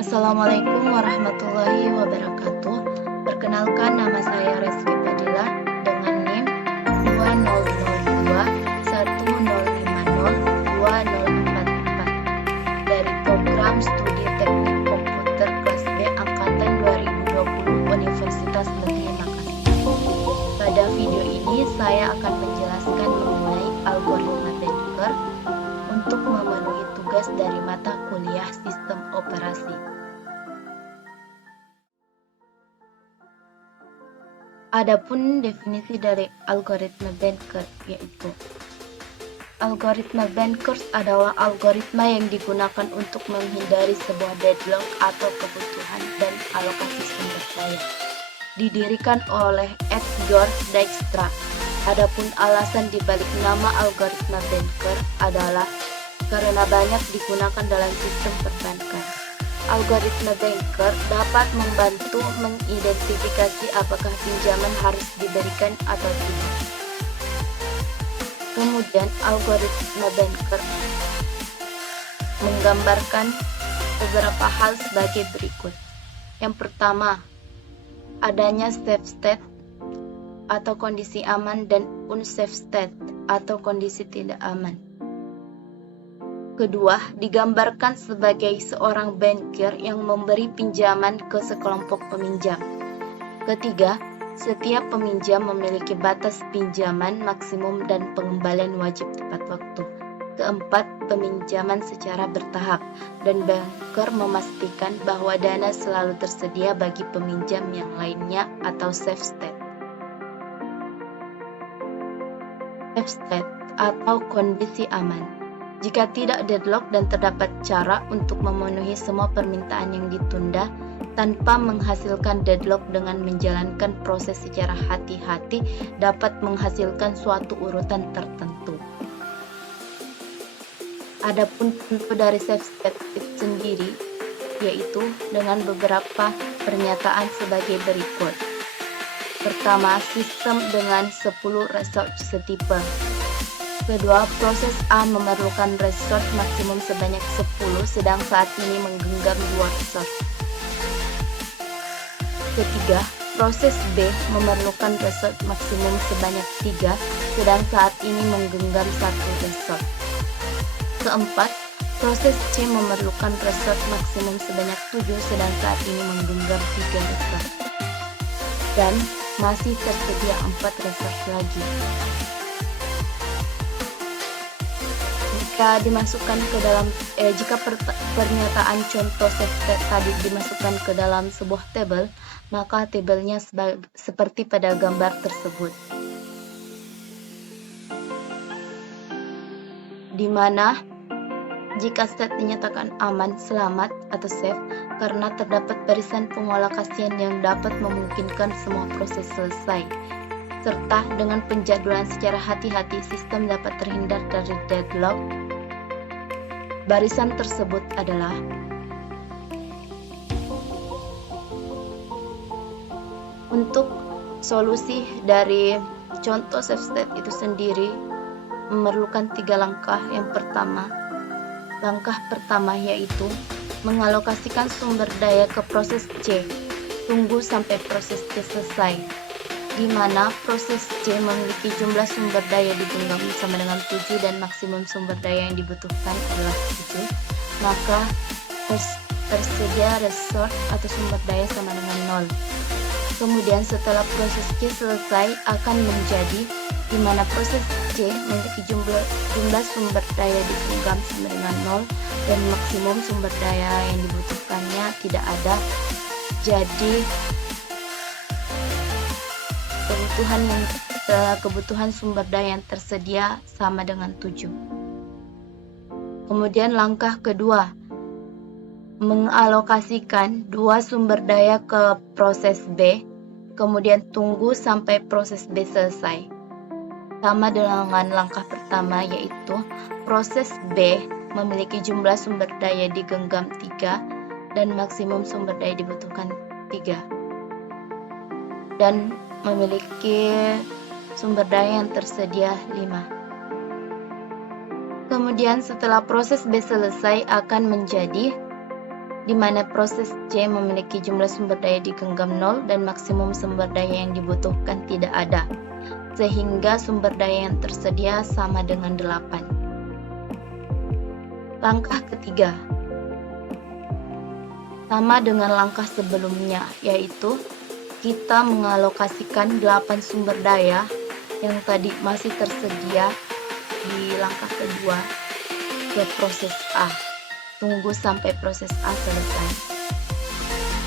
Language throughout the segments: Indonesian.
Assalamualaikum warahmatullahi wabarakatuh. Perkenalkan, nama saya Reski Fadila dengan NIM 205010502044 dari program studi teknik komputer kelas B angkatan 2020 Universitas Negeri Makassar. Pada video ini saya akan menjelaskan mengenai algoritma Benker untuk memenuhi tugas dari mata kuliah sistem operasi. Adapun definisi dari algoritma Benker yaitu algoritma Benker adalah algoritma yang digunakan untuk menghindari sebuah deadlock atau kebutuhan dan alokasi sumber daya. Didirikan oleh Edgar Dijkstra. Adapun alasan dibalik nama algoritma Benker adalah karena banyak digunakan dalam sistem perbankan. Algoritma Benker dapat membantu mengidentifikasi apakah pinjaman harus diberikan atau tidak. Kemudian algoritma Benker menggambarkan beberapa hal sebagai berikut. Yang pertama, adanya safe state atau kondisi aman dan unsafe state atau kondisi tidak aman. Kedua, digambarkan sebagai seorang banker yang memberi pinjaman ke sekelompok peminjam. Ketiga, setiap peminjam memiliki batas pinjaman maksimum dan pengembalian wajib tepat waktu. Keempat, peminjaman secara bertahap, dan banker memastikan bahwa dana selalu tersedia bagi peminjam yang lainnya atau safe state. Safe state atau kondisi aman. Jika tidak deadlock dan terdapat cara untuk memenuhi semua permintaan yang ditunda tanpa menghasilkan deadlock dengan menjalankan proses secara hati-hati dapat menghasilkan suatu urutan tertentu. Adapun contoh dari safe state itu sendiri yaitu dengan beberapa pernyataan sebagai berikut. Pertama, sistem dengan 10 resort setipe. Kedua, proses A memerlukan resort maksimum sebanyak 10, sedang saat ini menggenggam 2 resort. Ketiga, proses B memerlukan resort maksimum sebanyak 3, sedang saat ini menggenggam 1 resort. Keempat, proses C memerlukan resort maksimum sebanyak 7, sedang saat ini menggenggam 3 resort. Dan masih tersedia 4 resort lagi. Jika pernyataan contoh safe state tadi dimasukkan ke dalam sebuah tabel, maka tabelnya seperti pada gambar tersebut, di mana jika state dinyatakan aman, selamat, atau safe karena terdapat barisan pengalokasian yang dapat memungkinkan semua proses selesai, serta dengan penjadwalan secara hati-hati sistem dapat terhindar dari deadlock. Barisan tersebut adalah untuk solusi dari contoh safe state itu sendiri memerlukan 3 langkah. Yang pertama, langkah pertama yaitu mengalokasikan sumber daya ke proses C. Tunggu sampai proses C selesai, di mana proses C memiliki jumlah sumber daya digenggam sama dengan 7 dan maksimum sumber daya yang dibutuhkan adalah 7, maka tersedia resort atau sumber daya sama dengan 0. Kemudian setelah proses C selesai akan menjadi di mana proses C memiliki jumlah sumber daya digenggam sama dengan 0 dan maksimum sumber daya yang dibutuhkannya tidak ada. Jadi kebutuhan sumber daya yang tersedia sama dengan 7. Kemudian langkah kedua, mengalokasikan 2 sumber daya ke proses B, kemudian tunggu sampai proses B selesai. Sama dengan langkah pertama, yaitu proses B memiliki jumlah sumber daya digenggam 3 dan maksimum sumber daya dibutuhkan 3. Dan memiliki sumber daya yang tersedia 5. Kemudian setelah proses B selesai akan menjadi di mana proses C memiliki jumlah sumber daya digenggam 0 dan maksimum sumber daya yang dibutuhkan tidak ada, sehingga sumber daya yang tersedia sama dengan 8. Langkah ketiga sama dengan langkah sebelumnya, yaitu kita mengalokasikan 8 sumber daya yang tadi masih tersedia di langkah kedua ke proses A. Tunggu sampai proses A selesai,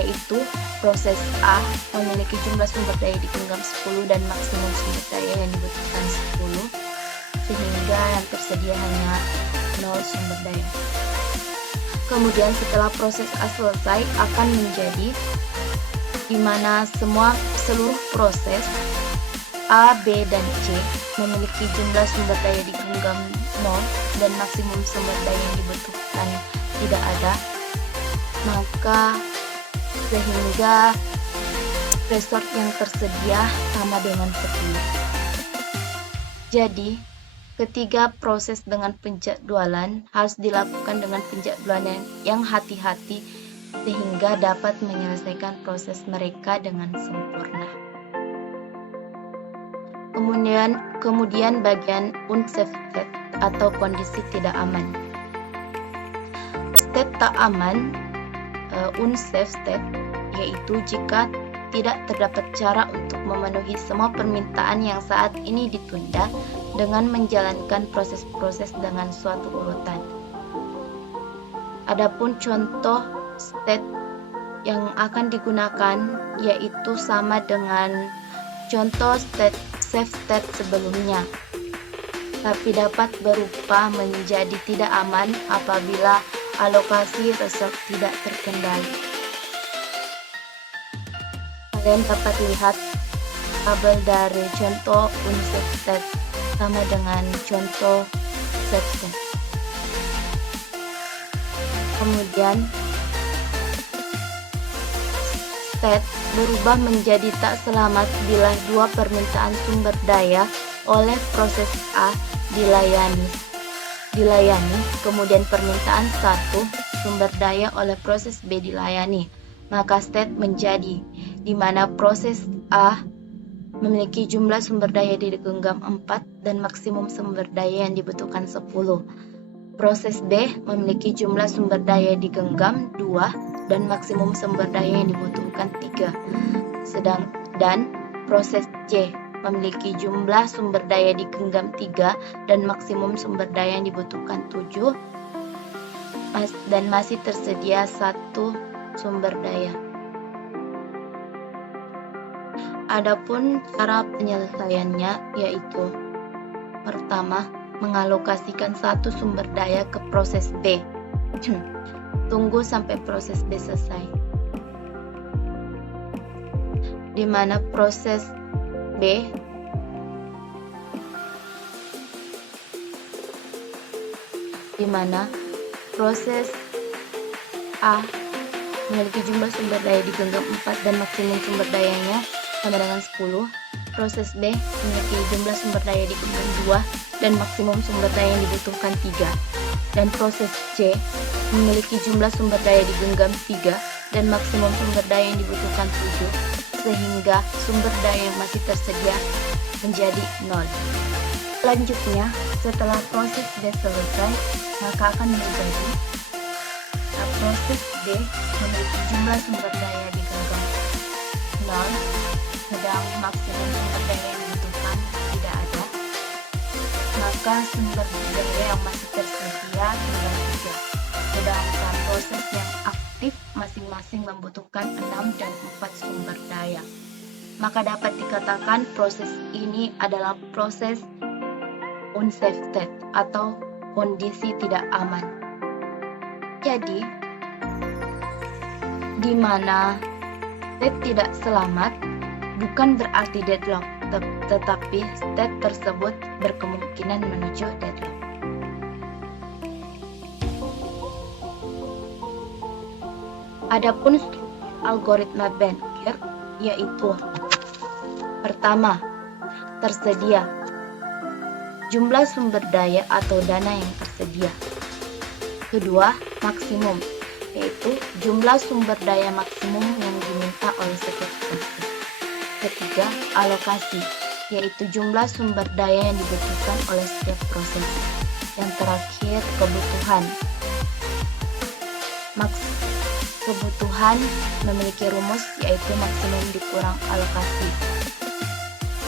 yaitu proses A memiliki jumlah sumber daya digenggam 10 dan maksimum sumber daya yang dibutuhkan 10, sehingga yang tersedia hanya 0 sumber daya. Kemudian setelah proses A selesai akan menjadi di mana seluruh proses A, B, dan C memiliki jumlah sumber daya digenggam 0 dan maksimum sumber daya yang dibutuhkan tidak ada, maka sehingga resort yang tersedia sama dengan 10. Jadi, ketiga proses dengan penjadwalan harus dilakukan dengan penjadwalan yang hati-hati sehingga dapat menyelesaikan proses mereka dengan sempurna. Kemudian bagian unsafe state atau kondisi tidak aman. State tak aman, unsafe state, yaitu jika tidak terdapat cara untuk memenuhi semua permintaan yang saat ini ditunda dengan menjalankan proses-proses dengan suatu urutan. Adapun contoh state yang akan digunakan yaitu sama dengan contoh safe state sebelumnya, tapi dapat berubah menjadi tidak aman apabila alokasi resource tidak terkendali. Kalian dapat lihat tabel dari contoh unsafe state sama dengan contoh safe state. Kemudian state berubah menjadi tak selamat bila dua permintaan sumber daya oleh proses A dilayani, kemudian permintaan satu sumber daya oleh proses B dilayani, maka state menjadi di mana proses A memiliki jumlah sumber daya digenggam 4 dan maksimum sumber daya yang dibutuhkan 10. Proses B memiliki jumlah sumber daya digenggam 2 dan maksimum sumber daya yang dibutuhkan 3. Dan proses C memiliki jumlah sumber daya digenggam 3 dan maksimum sumber daya yang dibutuhkan 7 dan masih tersedia 1 sumber daya. Adapun cara penyelesaiannya yaitu pertama, mengalokasikan 1 sumber daya ke proses B. Tunggu sampai proses B selesai. Di mana proses B A memiliki jumlah sumber daya digenggam 4 dan maksimum sumber dayanya sama dengan 10. Proses B memiliki jumlah sumber daya digenggam 2 dan maksimum sumber daya yang dibutuhkan 3. Dan proses C memiliki jumlah sumber daya digenggam 3 dan maksimum sumber daya yang dibutuhkan 7, sehingga sumber daya yang masih tersedia menjadi 0. Selanjutnya, setelah proses B selesai, maka akan menjadi proses D memiliki jumlah sumber daya digenggam 0, sedang maksimum sumber daya yang dibutuhkan tidak ada, maka sumber daya yang masih tersedia tinggal 3. Sedangkan proses yang aktif masing-masing membutuhkan 6 dan 4 sumber daya. Maka dapat dikatakan proses ini adalah proses unsafe state atau kondisi tidak aman. Jadi, di mana state tidak selamat bukan berarti deadlock, tetapi state tersebut berkemungkinan menuju deadlock. Adapun algoritma Bankir yaitu pertama, tersedia jumlah sumber daya atau dana yang tersedia. Kedua, maksimum yaitu jumlah sumber daya maksimum yang diminta oleh setiap proses. Ketiga, alokasi, yaitu jumlah sumber daya yang dibutuhkan oleh setiap proses. Yang terakhir, kebutuhan. Kebutuhan memiliki rumus yaitu maksimum dikurang alokasi,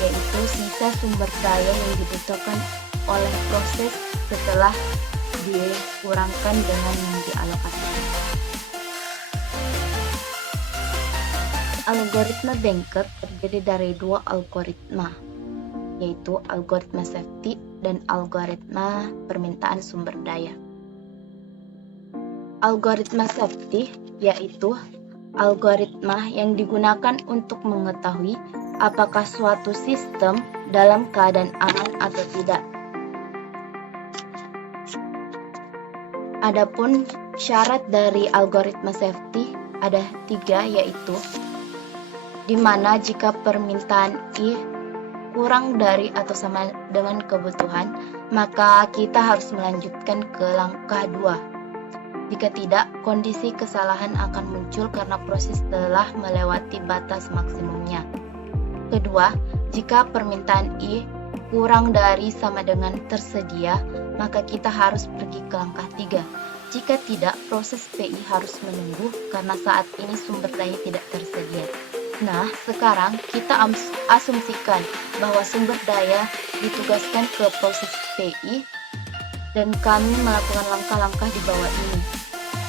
yaitu sisa sumber daya yang dibutuhkan oleh proses setelah dikurangkan dengan yang dialokasikan. Algoritma Banker terdiri dari dua algoritma, yaitu algoritma safety dan algoritma permintaan sumber daya. Algoritma safety yaitu algoritma yang digunakan untuk mengetahui apakah suatu sistem dalam keadaan aman atau tidak. Adapun syarat dari algoritma safety ada 3, yaitu di mana jika permintaan I kurang dari atau sama dengan kebutuhan, maka kita harus melanjutkan ke langkah 2. Jika tidak, kondisi kesalahan akan muncul karena proses telah melewati batas maksimumnya. Kedua, jika permintaan I kurang dari sama dengan tersedia, maka kita harus pergi ke langkah 3. Jika tidak, proses PI harus menunggu karena saat ini sumber daya tidak tersedia. Nah, sekarang kita asumsikan bahwa sumber daya ditugaskan ke proses PI dan kami melakukan langkah-langkah di bawah ini.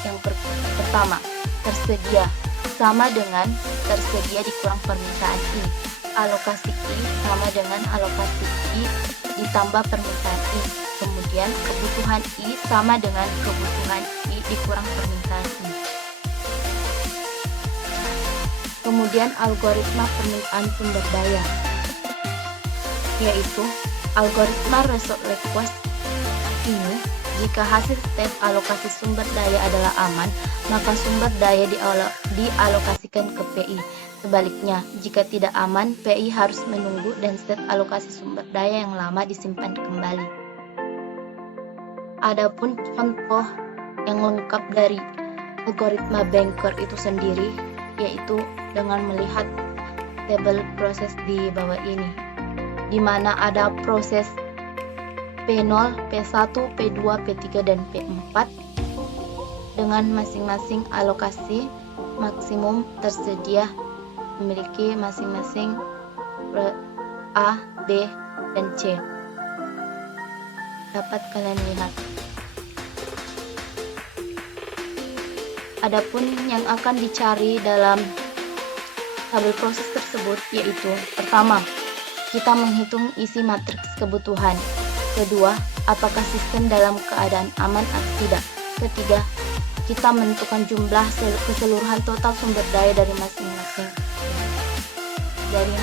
Yang pertama, tersedia sama dengan tersedia dikurang permintaan I. Alokasi I sama dengan alokasi I ditambah permintaan I. Kemudian kebutuhan I sama dengan kebutuhan I dikurang permintaan I. Kemudian algoritma permintaan sumber daya, yaitu algoritma result request ini. Jika hasil tes alokasi sumber daya adalah aman, maka sumber daya dialokasikan ke PI. Sebaliknya, jika tidak aman, PI harus menunggu dan set alokasi sumber daya yang lama disimpan kembali. Adapun contoh yang lengkap dari algoritma Banker itu sendiri, yaitu dengan melihat tabel proses di bawah ini, di mana ada proses P0, P1, P2, P3, dan P4 dengan masing-masing alokasi maksimum tersedia memiliki masing-masing A, B, dan C. Dapat kalian lihat. Adapun yang akan dicari dalam tabel proses tersebut yaitu pertama, kita menghitung isi matriks kebutuhan. Kedua, apakah sistem dalam keadaan aman atau tidak. Ketiga, kita menentukan jumlah keseluruhan total sumber daya dari masing-masing baris.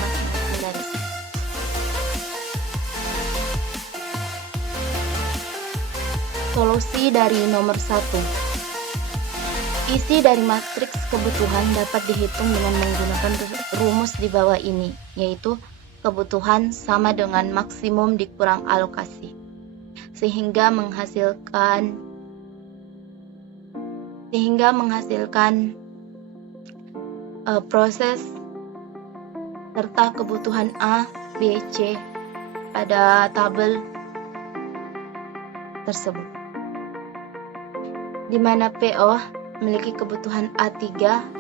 Solusi dari nomor 1. Isi dari matriks kebutuhan dapat dihitung dengan menggunakan rumus di bawah ini, yaitu kebutuhan sama dengan maksimum dikurang alokasi, sehingga menghasilkan proses serta kebutuhan A, B, C pada tabel tersebut, di mana PO memiliki kebutuhan A3,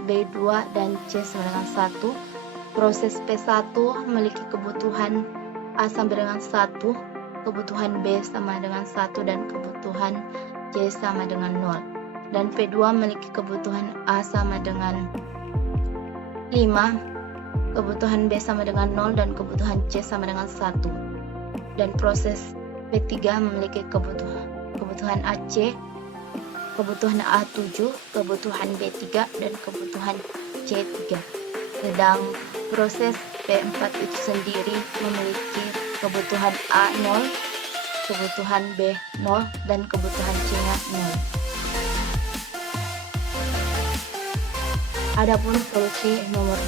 B2, dan C sama dengan 1. Proses P1 memiliki kebutuhan A sama dengan 1, kebutuhan B sama dengan 1, dan kebutuhan C sama dengan 0. Dan P2 memiliki kebutuhan A sama dengan 5, kebutuhan B sama dengan 0, dan kebutuhan C sama dengan 1. Dan proses P3 memiliki kebutuhan AC, kebutuhan A7, kebutuhan B3, dan kebutuhan C3. Sedang proses P4 itu sendiri memiliki kebutuhan A0, kebutuhan B0, dan kebutuhan C-nya 0. Adapun solusi nomor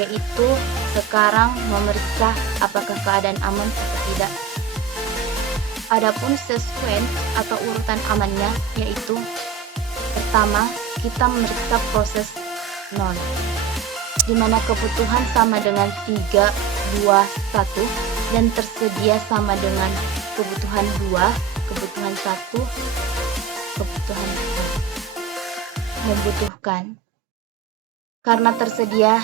2, yaitu sekarang memeriksa apakah keadaan aman atau tidak. Adapun sequence atau urutan amannya yaitu pertama kita memeriksa proses 0 di mana kebutuhan sama dengan 3, 2, 1 dan tersedia sama dengan kebutuhan 2, kebutuhan 1, kebutuhan 2 membutuhkan. Karena tersedia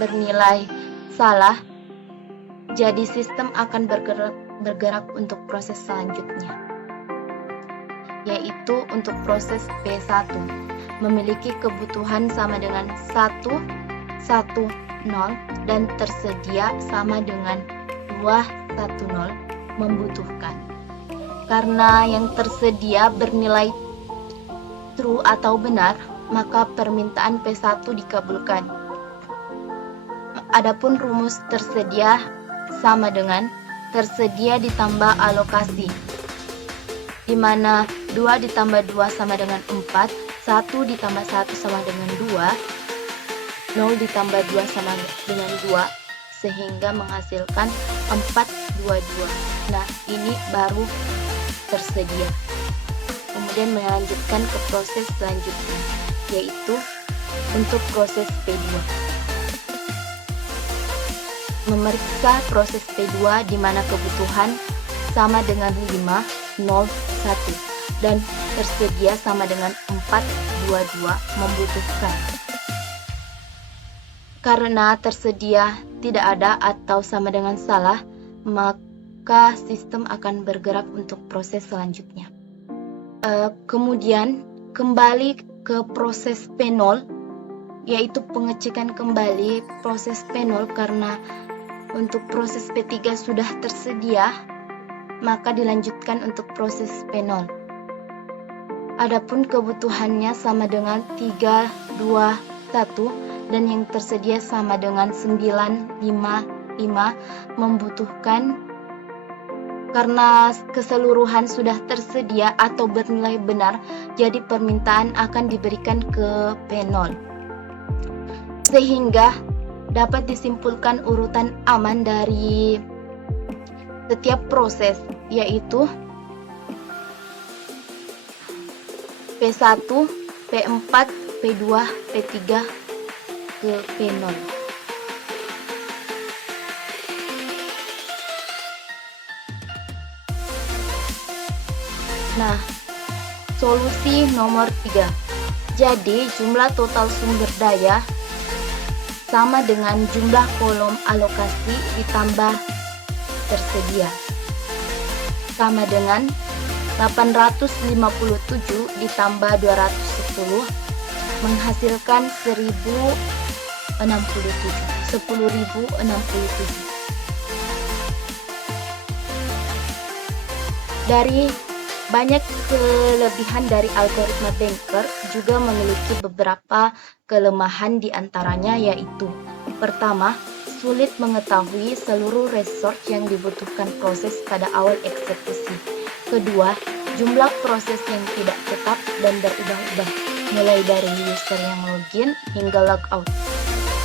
bernilai salah, jadi sistem akan bergerak untuk proses selanjutnya, yaitu untuk proses P1 memiliki kebutuhan sama dengan 1, 1, 0 dan tersedia sama dengan 2, 1, 0 membutuhkan. Karena yang tersedia bernilai true atau benar, maka permintaan P1 dikabulkan. Adapun rumus tersedia sama dengan tersedia ditambah alokasi, di mana 2 ditambah 2 sama dengan 4, 1 ditambah 1 sama dengan 2, 0 ditambah 2 sama dengan 2, sehingga menghasilkan 4, 2, 2. Nah, ini baru tersedia. Kemudian melanjutkan ke proses selanjutnya, yaitu untuk proses P2. Memeriksa proses P2 di mana kebutuhan sama dengan 5, 0, 1 dan tersedia sama dengan 4, 2, 2 membutuhkan. Karena tersedia tidak ada atau sama dengan salah, maka sistem akan bergerak untuk proses selanjutnya. Kemudian kembali ke proses P0, yaitu pengecekan kembali proses P0 karena untuk proses P3 sudah tersedia, maka dilanjutkan untuk proses P0. Adapun kebutuhannya sama dengan 3, 2, 1 dan yang tersedia sama dengan 9, 5, 5 membutuhkan. Karena keseluruhan sudah tersedia atau bernilai benar, jadi permintaan akan diberikan ke P0. Sehingga dapat disimpulkan urutan aman dari setiap proses, yaitu P1, P4, P2, P3 ke P0. Nah, solusi nomor 3. Jadi, jumlah total sumber daya sama dengan jumlah kolom alokasi ditambah tersedia. Sama dengan 857 ditambah 210 menghasilkan 10.067. Dari banyak kelebihan dari algoritma Banker juga memiliki beberapa kelemahan diantaranya yaitu: pertama, sulit mengetahui seluruh resource yang dibutuhkan proses pada awal eksekusi. Kedua, jumlah proses yang tidak tetap dan berubah-ubah, mulai dari user yang login hingga logout.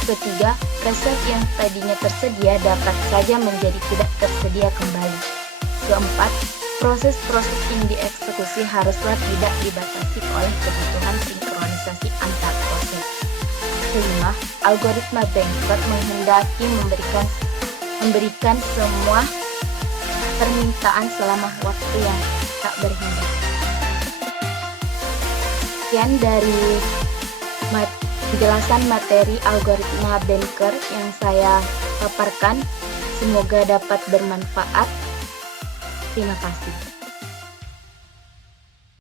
Ketiga, resource yang tadinya tersedia dapat saja menjadi tidak tersedia kembali. Keempat, proses-proses yang dieksekusi haruslah tidak dibatasi oleh kebutuhan sinkronisasi antar proses. Kelima, algoritma Banker menghendaki memberikan semua permintaan selama waktu yang tak berhenti. Sekian dari penjelasan materi algoritma Banker yang saya paparkan. Semoga dapat bermanfaat. Terima kasih.